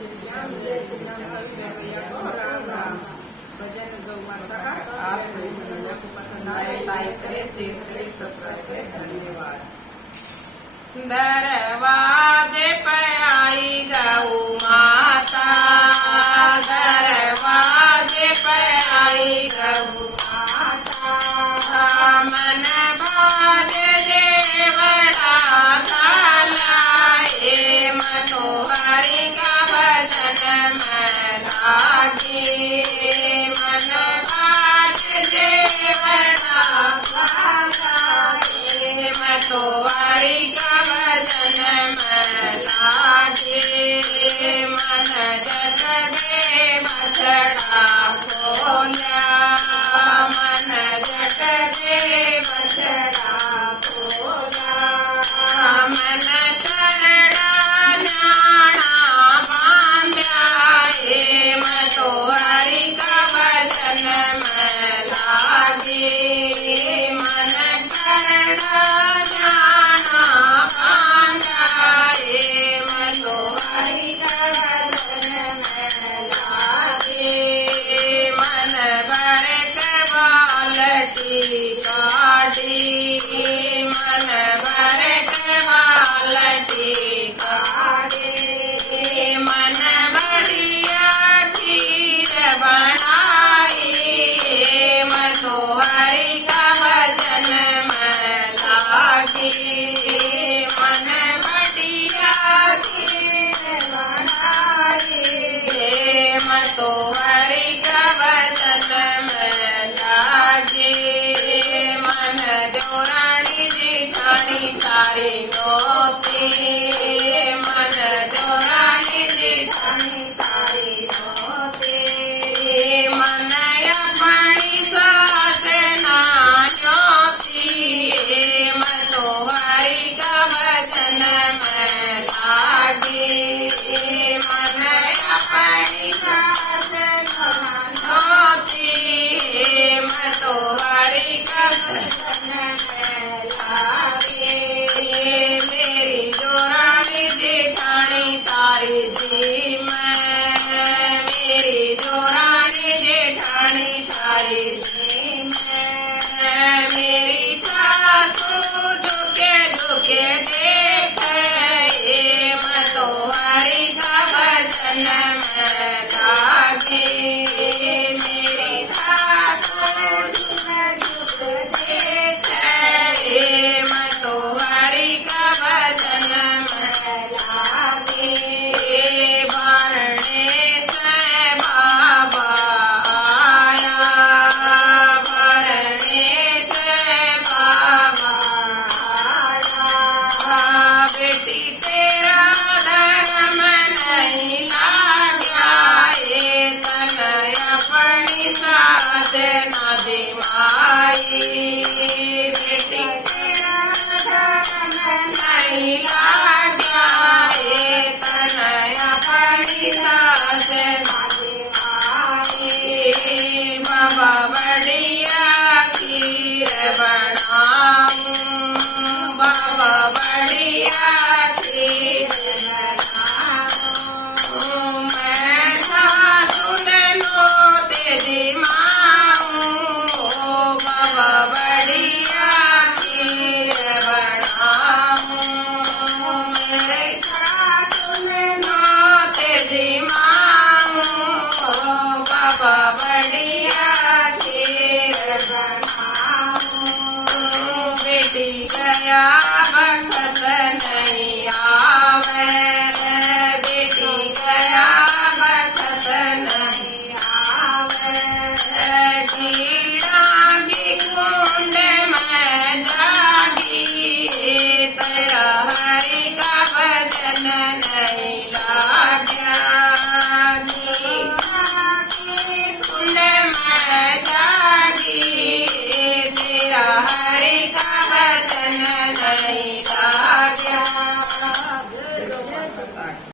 श्याम जय श्री राम सभी भैया को राम राम। भजन गौ माता का आप सभी भैया को पसंद आए लाइक करें, शेयर करें, सब्सक्राइब करें। धन्यवाद। दरवाजे पे आई गौ माता, दरवाजे पे आई गौ माता, मन भाज देवड़ा लाए मनो हरि का भजन में लागे, मन भाज देवड़ा लाए मतो हरि का भजन में लागे, मन जग दे बछड़ा खोला, मन जग दे बछड़ा खोला, मन शरणा न्याणा बांध्या मतो हरि का भजन में लागे, मन शरणा न्याणा बांध्या मतो हरि का भजन में लागे, मन भर के बालटी काटी, मन भर के बालटी काटे, मन बढ़िया खीर बनाई मतो हरि का भजन में लागे, मन बढ़िया खीर बनाई मतो हरि का भजन में लागे, मन जोरानी जिठानी सारी नोती, मन जोरानी जिठानी सारी नोती, मन अपनी सास ना जोती मतो हरि का भजन में लागे, मन अपनी सास ना जोती मतो हरि का भजन में लागे, मेरी जोरानी जेठानी सारी जी मैं, मेरी जोरानी जेठानी सारी जी मैं, मेरी सासू झुके झुके देखे मतो हरि का भजन में लागे, मेरी सासू झुके झुके देखे मतो हरि का भजन में लागे, बारणे से बाबा आया, बारणे से बाबा आया, बेटी तेरा धर्म नहीं लाग्या तन अपनी साथ न दिवाई, बेटी तेरा धर्म नहीं लाग्या